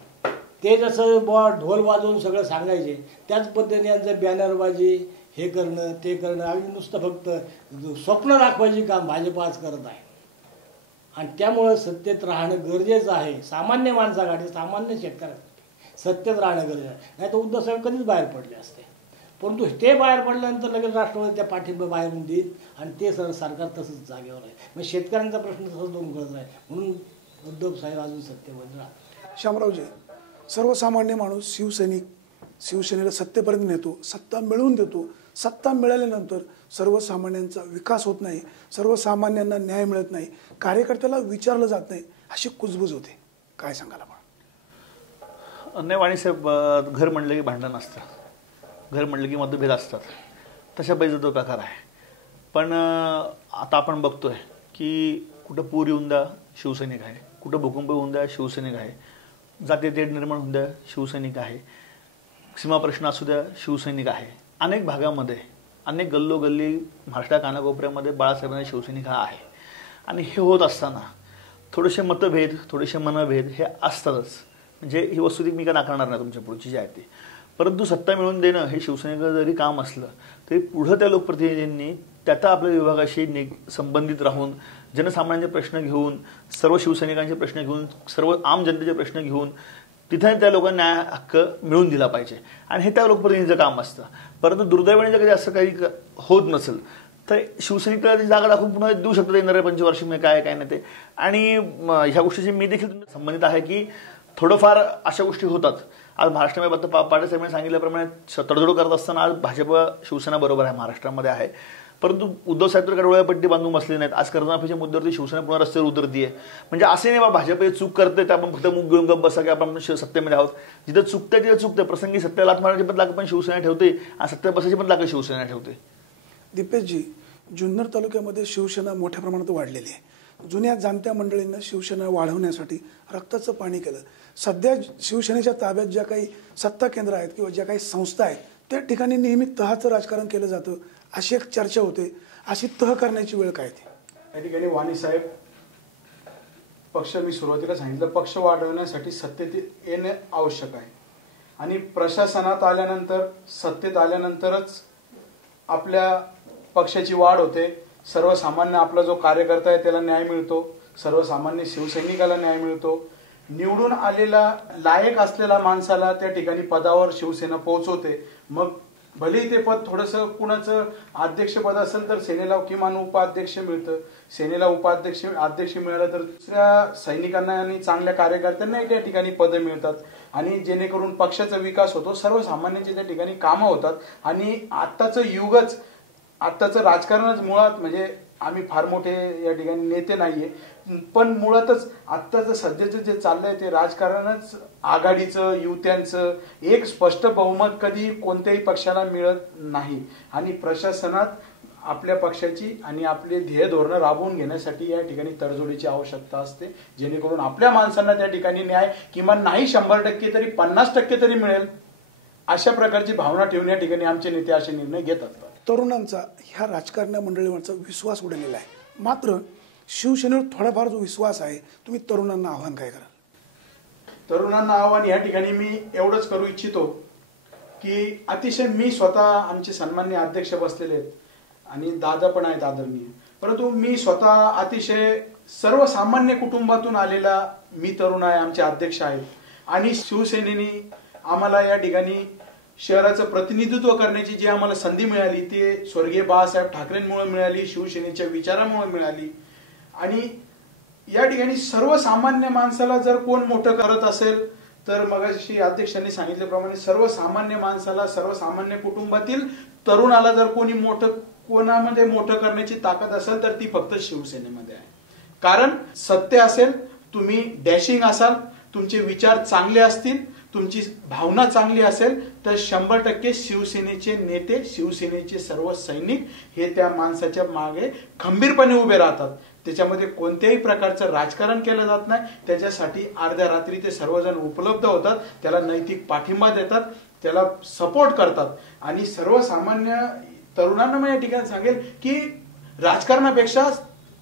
ते जसं ढोल वाजवून सगळं सांगायचे त्याच पद्धतीने यांचं बॅनरबाजी हे करणं ते करणं आणि नुसतं फक्त स्वप्न दाखवायची काम भाजप आज करत आहे. आणि त्यामुळं सत्तेत राहणं गरजेचं आहे. सामान्य माणसासाठी, सामान्य शेतकऱ्यासाठी सत्तेत राहणं गरजेचं आहे. नाही तर उद्धव साहेब कधीच बाहेर पडले असते. परंतु ते बाहेर पडल्यानंतर लगेच राष्ट्रवादी त्या पाठिंबा बाहेरून देईल आणि ते सरकार तसंच जागेवर आहे. मग शेतकऱ्यांचा प्रश्न तसंच दोन कळत आहे. म्हणून उद्धव साहेब अजून सत्तेमध्ये राहतात. शामरावजी, सर्वसामान्य माणूस शिवसेनेला सत्तेपर्यंत नेतो, सत्ता मिळवून देतो. सत्ता मिळाल्यानंतर सर्वसामान्यांचा विकास होत नाही, सर्वसामान्यांना न्याय मिळत नाही, कार्यकर्त्याला विचारलं जात नाही, अशी कुजबूज होते. काय सांगाल आपण? नाही वाणीसाहेब, घर म्हणलं की भांडण असतं, घर म्हणलं की मतभेद असतात, तशा पाहिजे तो प्रकार आहे. पण आता आपण बघतोय की कुठं पूर येऊन द्या शिवसैनिक आहे, कुठं भूकंप होऊन द्या शिवसैनिक आहे, जातीय तेढ निर्माण होऊन द्या शिवसैनिक आहे, सीमा प्रश्न असू द्या शिवसैनिक आहे. अनेक भागामध्ये, अनेक गल्लोगल्ली महाराष्ट्र कानाकोपऱ्यामध्ये बाळासाहेबांचा शिवसैनिक हा आहे. आणि हे होत असताना थोडेसे मतभेद, थोडेसे मनभेद हे असतातच. म्हणजे ही वस्तुस्थिती मी काय नाकारणार नाही तुमच्या पुढची जी आहे ती. परंतु सत्ता मिळवून देणं हे शिवसैनिकाचं जरी काम असलं तरी पुढं त्या लोकप्रतिनिधींनी त्या आपल्या विभागाशी संबंधित राहून जनसामान्यांचे प्रश्न घेऊन, सर्व शिवसैनिकांचे प्रश्न घेऊन, सर्व आम जनतेचे प्रश्न घेऊन तिथे त्या लोकांना न्याय हक्क मिळवून दिला पाहिजे. आणि हे त्या लोकप्रतिनिधीचं काम असतं. परंतु दुर्दैवाने जर कधी असं काही होत नसेल तर शिवसैनिकाला ती जागा दाखवून पुन्हा देऊ शकतात येणाऱ्या पंचवार्षिकमध्ये काय नाही ते. आणि ह्या गोष्टीची मी देखील संबंधित आहे की थोडंफार अशा गोष्टी होतात. आज महाराष्ट्रामध्ये पाटील साहेबांनी सांगितल्याप्रमाणे तडजोड करत असताना आज भाजप शिवसेना बरोबर आहे, महाराष्ट्रामध्ये आहे. परंतु उद्धव साहेब तर डोळ्यापट्टी बांधून बसले नाहीत. आज कर्जमाफीच्या मुद्द्यावरती शिवसेना पुन्हा रस्त्यावर उतरतीये. म्हणजे असे नाही बाबा भाजप चूक करते तर आपण फक्त मुग घेऊन गप बसा की आपण सत्तेमध्ये आहोत. जिथं चुकते तिथे चुकते. प्रसंगी सत्तेला लाथ मारण्याची पण लाग पण शिवसेना ठेवते आणि सत्तेत बसायची पण लाग शिवसेना ठेवते. दीपेशजी, जुन्नर तालुक्यामध्ये शिवसेना मोठ्या प्रमाणात वाढलेली आहे. जुन्या जाणत्या मंडळींना शिवसेना वाढवण्यासाठी रक्ताचं पाणी केलं. सध्या शिवसेनेच्या ताब्यात ज्या काही सत्ता केंद्र आहेत किंवा ज्या काही संस्था आहेत त्या ठिकाणी नेहमी तहाचं राजकारण केलं जातं अशी एक चर्चा होते. अशी तह करण्याची वेळ काय ती? या ठिकाणी वाणी साहेब, पक्ष मी सुरुवातीला सांगितलं, पक्ष वाढवण्यासाठी सत्तेत येणे आवश्यक आहे आणि प्रशासनात आल्यानंतर, सत्तेत आल्यानंतरच आपल्या पक्षाची वाढ होते. सर्वसामान्य आपला जो कार्यकर्ता आहे त्याला न्याय मिळतो, सर्वसामान्य शिवसैनिकाला न्याय मिळतो. निवडून आलेला लायक असलेल्या माणसाला त्या ठिकाणी पदावर शिवसेना पोहोचवते. मग भलेही ते पद थोडंसं कुणाचं अध्यक्षपद असेल तर सेनेला किमान उपाध्यक्ष मिळतं, सेनेला अध्यक्ष मिळालं तर दुसऱ्या सैनिकांना आणि चांगल्या कार्यकर्त्यांना त्या ठिकाणी पदं मिळतात आणि जेणेकरून पक्षाचा विकास होतो, सर्वसामान्यांचे त्या ठिकाणी कामं होतात. आणि आत्ताचं राजकारणच मुळात म्हणजे आम्ही फार मोठे या ठिकाणी नेते नाहीये, पण मुळातच आत्ताचं सध्याचं जे चाललंय ते राजकारणच आघाडीचं, युत्यांचं एक स्पष्ट बहुमत कधी कोणत्याही पक्षाला मिळत नाही. आणि प्रशासनात आपल्या पक्षाची आणि आपले ध्येय धोरणं राबवून घेण्यासाठी या ठिकाणी तडजोडीची आवश्यकता असते, जेणेकरून आपल्या माणसांना त्या ठिकाणी न्याय किमान नाही 100% तरी 50% तरी मिळेल, अशा प्रकारची भावना ठेवून या ठिकाणी आमचे नेते असे निर्णय घेत असतात. तरुणांचा ह्या राजकारण मंडळीवरचा विश्वास उडलेला आहे. मात्र शिवसेनेवर थोडाफार जो विश्वास आहे, तुम्ही तरुणांना आव्हान काय कराल? तरुणांना आव्हान या ठिकाणी मी एवढंच करू इच्छितो की अतिशय मी स्वतः आमचे सन्माननीय अध्यक्ष बसलेले आहेत आणि दादा पण आहेत आदरणीय, परंतु मी स्वतः अतिशय सर्वसामान्य कुटुंबातून आलेला मी तरुण आहे, आमचे अध्यक्ष आहेत आणि शिवसेनेने आम्हाला या ठिकाणी शहराचं प्रतिनिधित्व करण्याची जी आम्हाला संधी मिळाली ती स्वर्गीय बाळासाहेब ठाकरेंमुळे मिळाली, शिवसेनेच्या विचारामुळे मिळाली. आणि या ठिकाणी सर्वसामान्य माणसाला जर कोण मोठं करत असेल तर मगाशी अध्यक्षांनी सांगितल्याप्रमाणे सर्वसामान्य माणसाला, सर्वसामान्य कुटुंबातील तरुणाला जर कोणामध्ये मोठं करण्याची ताकद असेल तर ती फक्त शिवसेनेमध्ये आहे. कारण सत्य असेल, तुम्ही डॅशिंग असाल, तुमचे विचार चांगले असतील, तुमची भावना चांगली असेल तर 100% शिवसेनेचे नेते, शिवसेनेचे सर्व सैनिक हे त्या माणसाच्या मागे खंबीरपणे उभे राहतात. त्याच्यामध्ये कोणत्याही प्रकारचं राजकारण केलं जात नाही. त्याच्यासाठी अर्ध्या रात्री ते सर्वजण उपलब्ध होतात, त्याला नैतिक पाठिंबा देतात, त्याला सपोर्ट करतात. आणि सर्वसामान्य तरुणांना मी या ठिकाणी सांगेल की राजकारणापेक्षा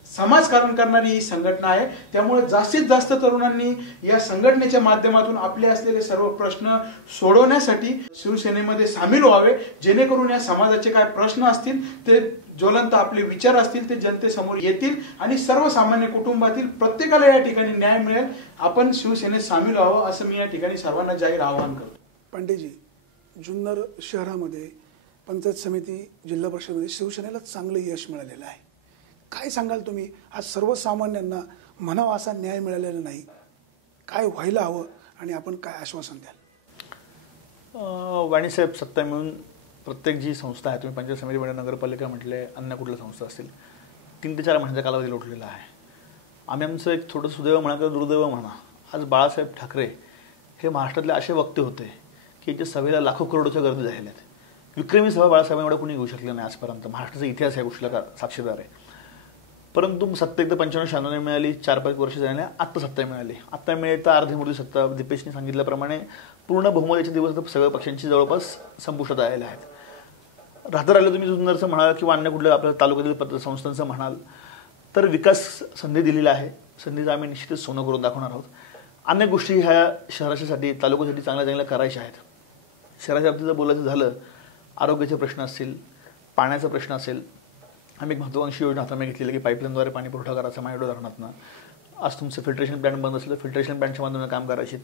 समाजकारण करणारी ही संघटना आहे. त्यामुळे जास्तीत जास्त तरुणांनी या संघटनेच्या माध्यमातून आपले असलेले सर्व प्रश्न सोडवण्यासाठी शिवसेनेमध्ये सामील व्हावे, जेणेकरून या समाजाचे काय प्रश्न असतील ते ज्वलंत आपले विचार असतील ते जनतेसमोर येतील आणि सर्वसामान्य कुटुंबातील प्रत्येकाला या ठिकाणी न्याय मिळेल. आपण शिवसेनेत सामील व्हावं असं मी या ठिकाणी सर्वांना जाहीर आवाहन करतो. पांडेजी, जुन्नर शहरामध्ये पंचायत समिती, जिल्हा परिषदेमध्ये शिवसेनेला चांगलं यश मिळालेलं आहे. काय सांगाल तुम्ही? आज सर्वसामान्यांना म्हणावा असा न्याय मिळालेला नाही, काय व्हायला हवं आणि आपण काय आश्वासन द्याल? वाणीसाहेब, सत्ता मिळून प्रत्येक जी संस्था आहे, तुम्ही पंचायत समिती म्हटलं, नगरपालिका म्हटले, अन्य कुठल्या संस्था असतील, 3 ते 4 महिन्याचा कालावधी लोटलेला आहे. आम्ही आमचं एक थोडं सुदैव म्हणा किंवा दुर्दैव म्हणा, आज बाळासाहेब ठाकरे हे महाराष्ट्रातले असे वक्ते होते की याच्या सभेला लाखो करोडच्या गर्दी झालेल्या आहेत. विक्रमी सभा बाळासाहेबांना कोणी घेऊ शकलं नाही आजपर्यंत. महाराष्ट्राचा इतिहास या गोष्टीला साक्षीदार आहे. परंतु सत्ता एकदा 95-96 मिळाली, 4-5 वर्ष झाले, आत्ता सत्ता मिळाली. आत्ता मिळेल तर अर्धी मोठी सत्ता. दीपेशने सांगितल्याप्रमाणे पूर्ण बहुमताचे दिवस तर सगळ्या पक्षांची जवळपास संपुष्टात आलेले आहेत. राहता राहिलं तुम्ही जुन्नरचं म्हणाल किंवा अन्य कुठल्या आपल्या तालुक्यातील संस्थांचं म्हणाल तर विकास संधी दिलेला आहे. संधीचं आम्ही निश्चितच सोनं करून दाखवणार आहोत. अनेक गोष्टी ह्या शहराच्यासाठी, तालुक्यासाठी चांगल्या चांगल्या करायच्या आहेत. शहराच्या बाबतीत जर बोलायचं झालं, आरोग्याचे प्रश्न असतील, पाण्याचा प्रश्न असेल. आम्ही एक महत्त्वाकांक्षी योजना हातामध्ये घेतलेली की पाईपलाईनद्वारे पाणी पुरवठा करायचा मायडो धरणातनं. आज तुमचं फिल्ट्रेशन प्लॅन्ट बंद असलं, फिल्ट्रेशन प्लॅन्टच्या माध्यमातून काम करायचे.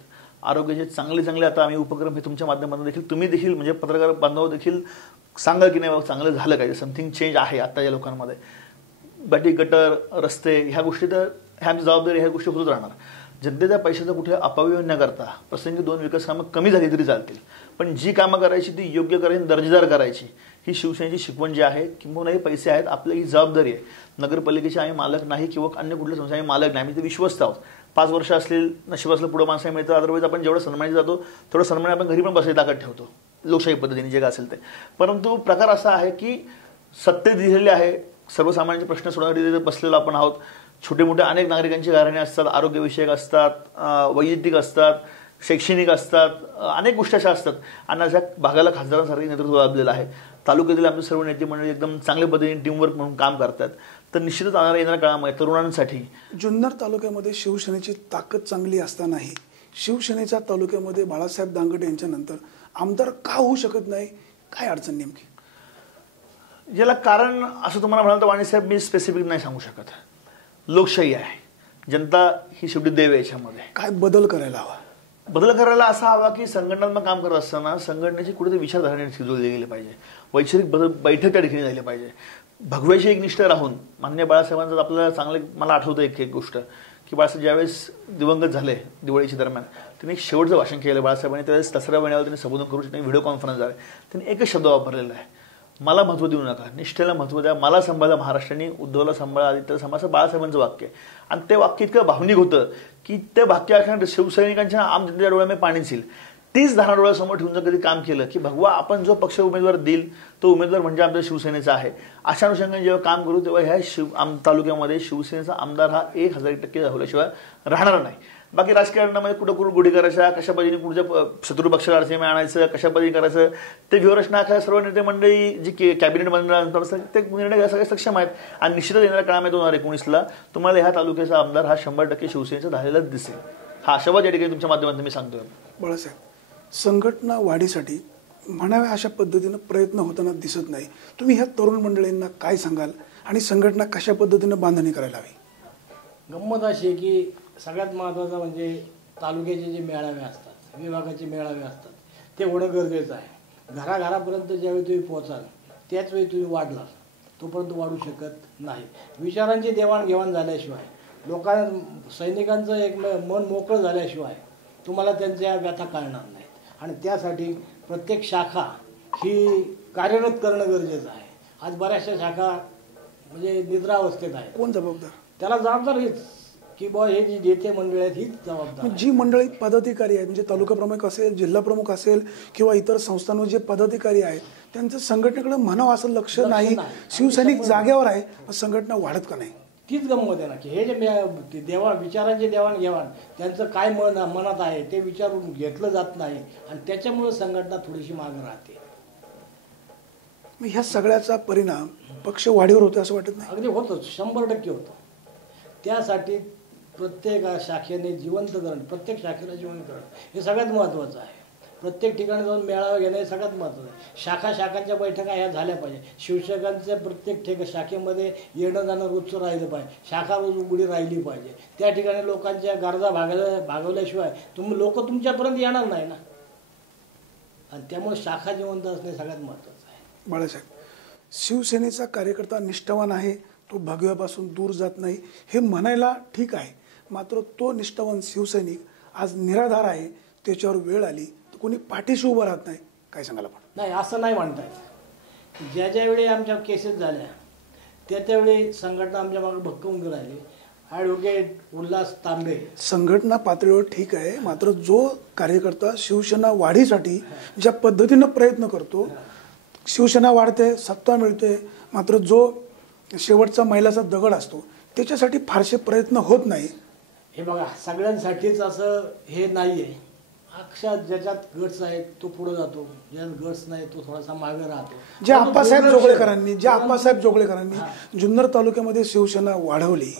आरोग्याचे चांगले चांगले आता आम्ही उपक्रम हे तुमच्या माध्यमातून देखील, तुम्ही देखील म्हणजे पत्रकार बांधव देखील सांगा की नाही बाबा चांगलं झालं काय, समथिंग चेंज आहे आता या लोकांमध्ये. बाकी गटर, रस्ते ह्या गोष्टी तर ह्या आमची जबाबदारी, ह्या गोष्टी होत राहणार. जनतेच्या पैशाचा कुठे अपव्यय न करता प्रसंगी 2 विकास कामं कमी झाली तरी चालतील, पण जी कामं करायची ती योग्य करायची, दर्जेदार करायची. ही शिवसेनेची शिकवण जी आहे. किंवा हे पैसे आहेत, आपली ही जबाबदारी आहे. नगरपालिकेचे आम्ही मालक नाही किंवा अन्य कुठल्या संस्था आम्ही मालक नाही, आम्ही ते विश्वस्त आहोत. 5 वर्ष असलेली नशीब असलं पुढं माणसं मिळतं. अदरवाईज आपण जेवढं सन्मानित जातो तेवढं सन्मान आपण घरी पण बसायची ताकद ठेवतो, लोकशाही पद्धतीने जे काय असेल ते. परंतु प्रकार असा आहे की सत्तेत दिलेले आहे, सर्वसामान्यांचे प्रश्न सोडवण्यासाठी बसलेलो आपण आहोत. छोटे मोठे अनेक नागरिकांची घराणे असतात, आरोग्यविषयक असतात, वैयक्तिक असतात, शैक्षणिक असतात, अनेक गोष्टी अशा असतात आणि अशा भागाला खासदारांसारखे नेतृत्व लाभलेलं आहे. तालुक्यातील आमचे सर्व नेते मंडळी एकदम चांगल्या पद्धतीने टीमवर्क म्हणून काम करतात. तर निश्चितच येणाऱ्या काळामध्ये तरुणांसाठी जुन्नर तालुक्यामध्ये शिवसेनेची ताकद चांगली असतानाही शिवसेनेच्या तालुक्यामध्ये बाळासाहेब दांगट यांच्यानंतर आमदार का होऊ शकत नाही, काय अडचण नेमकी? याला कारण असं तुम्हाला म्हणाल तर वाणीसाहेब मी स्पेसिफिक नाही सांगू शकत. लोकशाही आहे, जनता ही शेवटी देव आहे. याच्यामध्ये काय बदल करायला हवा? बदल करायला असा हवा की संघटनात्मक काम करत असताना संघटनेची कुठेतरी विचारधारा जोडली गेली पाहिजे. वैचारिक बैठक त्या ठिकाणी झाली पाहिजे. भगव्याशी एक निष्ठ राहून माननीय बाळासाहेबांचं आपल्याला चांगलं मला आठवतं एक गोष्ट की बाळासाहेब ज्यावेळेस दिवंगत झाले दिवाळीच्या दरम्यान त्यांनी एक शेवटचं भाषण केलं बाळासाहेबांनी. त्यावेळेस दसऱ्या महिन्यावर त्यांनी संबोधन करू शकते, व्हिडिओ कॉन्फरन्स झाले. त्यांनी एकच शब्द वापरलेला आहे, मला महत्त्व देऊ नका, निष्ठेला महत्त्व द्या, मला सांभाळा महाराष्ट्राने, उद्धवला सांभाळा, आदित्यला सांभाळा, असं बाळासाहेबांचं वाक्य आहे. आणि ते वाक्य इतकं भावनिक होतं की ते वाक्य ऐकण्यात शिवसैनिकांच्या आम जनतेच्या डोळ्यामध्ये पाणीच येईल. तीच धारणा डोळ्यासमोर ठेवून जर कधी काम केलं की भगवा आपण जो पक्ष उमेदवार देईल तो उमेदवार म्हणजे आमच्या शिवसेनेचा आहे, अशा अनुषंगाने जेव्हा काम करू तेव्हा ह्या तालुक्यामध्ये शिवसेनेचा आमदार हा 1000% होल्याशिवाय राहणार नाही. बाकी राजकारणामध्ये कुठं गुढी करायच्या, कशा पद्धतीने पुढच्या शत्रू पक्षाला अडचणी आणायचं, कशा पद्धतीने करायचं ते व्यूहरचना सर्व नेते मंडळी जी कॅबिनेट मंडळानंतर ते निर्णय घ्यायला सगळे सक्षम आहेत. आणि निश्चितच येणाऱ्या काळामध्ये 2019ला तुम्हाला ह्या तालुक्याचा आमदार हा 100% शिवसेनेचा झालेलाच दिसेल. हा आशावाद या ठिकाणी तुमच्या माध्यमातून मी सांगतोय. बाळासाहेब, संघटना वाढीसाठी म्हणाव्या अशा पद्धतीनं प्रयत्न होताना दिसत नाही. तुम्ही ह्या तरुण मंडळींना काय सांगाल आणि संघटना कशा पद्धतीनं बांधणी करायला हवी? गंमत अशी आहे की सगळ्यात महत्त्वाचं म्हणजे तालुक्याचे जे मेळावे असतात, विभागाचे मेळावे असतात, ते होणं गरजेचं आहे. घराघरापर्यंत ज्यावेळी तुम्ही पोहोचाल त्याच वेळी तुम्ही वाढलाल, तोपर्यंत वाढू शकत नाही. विचारांची देवाणघेवाण झाल्याशिवाय, सैनिकांचं एक मन मोकळं झाल्याशिवाय तुम्हाला त्यांच्या व्यथा कळणार नाहीत. आणि त्यासाठी प्रत्येक शाखा ही कार्यरत करणं गरजेचं आहे. आज बऱ्याचशा शाखा म्हणजे निद्रावस्थेत आहेत. कोण जबाबदार? त्याला जबाबदार हीच की बुवा हे जी नेते मंडळी आहेत हीच जबाबदार. जी मंडळी पदाधिकारी आहेत म्हणजे तालुका प्रमुख असेल, जिल्हा प्रमुख असेल किंवा इतर संस्थांवर जे पदाधिकारी आहेत त्यांचं संघटनेकडे म्हणावं असं लक्ष नाही. शिवसैनिक जागेवर आहे, संघटना वाढत का नाही? तीच गंमत आहे ना की हे जे विचारांचे देवाणघेवाण त्यांचं काय मनात आहे ते विचारून घेतलं जात नाही आणि त्याच्यामुळे संघटना थोडीशी मागे राहते. ह्या सगळ्याचा परिणाम पक्ष वाढीवर होतो असं वाटत नाही? अगदी होतोच, 100% होतो. त्यासाठी प्रत्येक शाखेने जिवंतकरण, प्रत्येक शाखेला जिवंतकरण हे सगळ्यात महत्त्वाचं आहे. प्रत्येक ठिकाणी जाऊन मेळावा घेणं हे सगळ्यात महत्त्वाचं आहे. शाखांच्या बैठका ह्या झाल्या पाहिजे. शिवसेनेच्या प्रत्येक शाखेमध्ये येणं जाणं रोजचं राहिलं पाहिजे. शाखा रोज उघडी राहिली पाहिजे. त्या ठिकाणी लोकांच्या गरजा भागवल्याशिवाय लोक तुमच्यापर्यंत येणार नाही ना. आणि त्यामुळे शाखा जिवंत असणे सगळ्यात महत्त्वाचं आहे. बाळासाहेब, शिवसेनेचा कार्यकर्ता निष्ठावान आहे, तो भगव्यापासून दूर जात नाही हे म्हणायला ठीक आहे. मात्र तो निष्ठावान शिवसैनिक आज निराधार आहे, त्याच्यावर वेळ आली तर कोणी पाठीशी उभं राहत नाही. काय सांगायला पण? नाही, असं नाही म्हणता येत. ज्यावेळी आमच्या केसेस झाल्या त्यावेळी संघटना आमच्या मागे भक्कम राहिली. ॲडव्होकेट उल्हास तांबे संघटना पातळीवर ठीक आहे, मात्र जो कार्यकर्ता शिवसेना वाढीसाठी ज्या पद्धतीनं प्रयत्न करतो, शिवसेना वाढते, सत्ता मिळते, मात्र जो शेवटचा मैलाचा दगड असतो त्याच्यासाठी फारसे प्रयत्न होत नाही. हे बघा, सगळ्यांसाठीच असं हे नाही आहे. अक्षात ज्याच्यात गट्स आहेत तो पुढे जातो, ज्यात गट्स नाही तो थोडासा मागे राहतो. ज्या आप्पासाहेब जोगळेकरांनी जुन्नर तालुक्यामध्ये शिवसेना वाढवली,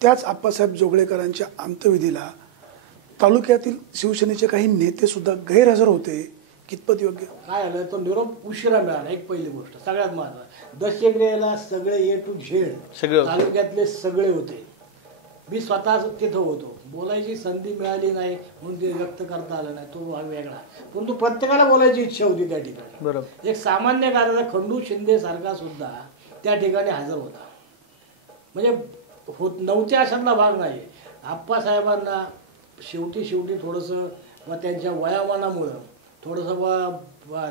त्याच आप्पासाहेब जोगळेकरांच्या अंत्यविधीला तालुक्यातील शिवसेनेचे काही नेते सुद्धा गैरहजर होते. कितपत योग्य? काय झालं, तो निरोप उशिरा मिळाला. एक पहिली गोष्ट सगळ्यात महत्त्वाची, दशेग्रेला सगळे A to Z तालुक्यातले सगळे होते. मी स्वतः तिथं होतो. बोलायची संधी मिळाली नाही म्हणून ते व्यक्त करता आलं नाही, तो भाग वेगळा. परंतु प्रत्येकाला बोलायची इच्छा होती त्या ठिकाणी. बरोबर. एक सामान्य कार्याचा खंडू शिंदे सारखा सुद्धा त्या ठिकाणी हजर होता. म्हणजे नव्हते अशातला भाग नाही. आप्पासाहेबांना शेवटी थोडंसं व त्यांच्या वयामानामुळं थोडंसं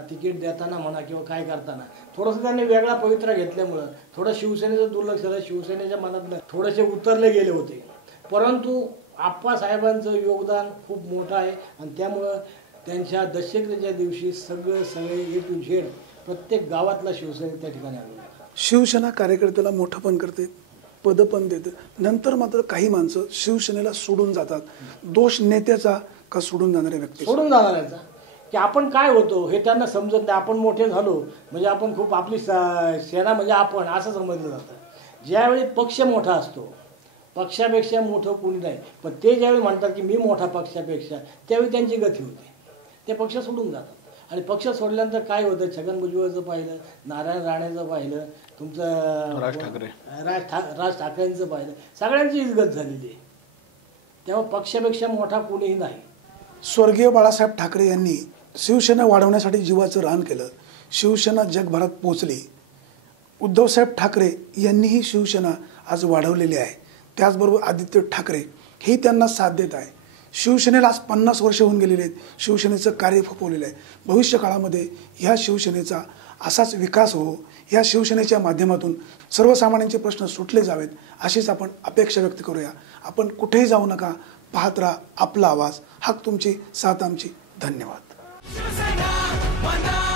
तिकीट देताना म्हणा किंवा काय करताना थोडंसं त्यांनी वेगळा पवित्रा घेतल्यामुळं थोडं शिवसेनेचं दुर्लक्ष झालं. शिवसेनेच्या मनात थोडेसे उतरले गेले होते. परंतु आप्पासाहेबांचं योगदान खूप मोठं आहे आणि त्यामुळं त्यांच्या दशेकरेच्या दिवशी सगळे A to Z प्रत्येक गावातला शिवसैनिक त्या ठिकाणी आलेला. शिवसेना कार्यकर्त्याला मोठं पण करते. पदं पण देतं, नंतर मात्र काही माणसं शिवसेनेला सोडून जातात. दोष नेत्याचा का सोडून जाणाऱ्या व्यक्ती? सोडून जाणाऱ्याचा. की आपण काय होतो हे त्यांना समजत नाही. आपण मोठे झालो म्हणजे आपण खूप आपली सेना म्हणजे आपण असं समजलं जातं. ज्यावेळी पक्ष मोठा असतो, पक्षापेक्षा मोठं कोणी नाही, पण ते ज्यावेळी म्हणतात की मी मोठा पक्षापेक्षा, त्यावेळी त्यांची गती होते, ते पक्ष सोडून जातात. आणि पक्ष सोडल्यानंतर काय होतं, छगन भुजबळचं पाहिलं, नारायण राणेचं पाहिलं, तुमचं राज ठाकरेंचं पाहिलं, सगळ्यांची इज्जत झालेली आहे. त्यामुळे पक्षापेक्षा मोठा कोणीही नाही. स्वर्गीय बाळासाहेब ठाकरे यांनी शिवसेना वाढवण्यासाठी जीवाचं रान केलं. शिवसेना जगभरात पोहोचली. उद्धवसाहेब ठाकरे यांनीही शिवसेना आज वाढवलेली आहे. त्याचबरोबर आदित्य ठाकरे हे त्यांना साथ देत आहे. शिवसेनेला आज 50 वर्ष होऊन गेलेली आहेत. शिवसेनेचं कार्य फोपवलेलं आहे. भविष्य काळामध्ये ह्या शिवसेनेचा असाच विकास हो, ह्या शिवसेनेच्या माध्यमातून सर्वसामान्यांचे प्रश्न सुटले जावेत, अशीच आपण अपेक्षा व्यक्त करूया. आपण कुठेही जाऊ नका, पाहत राहा आपला आवाज. हाक तुमची, साथ आमची. धन्यवाद. शिवसेना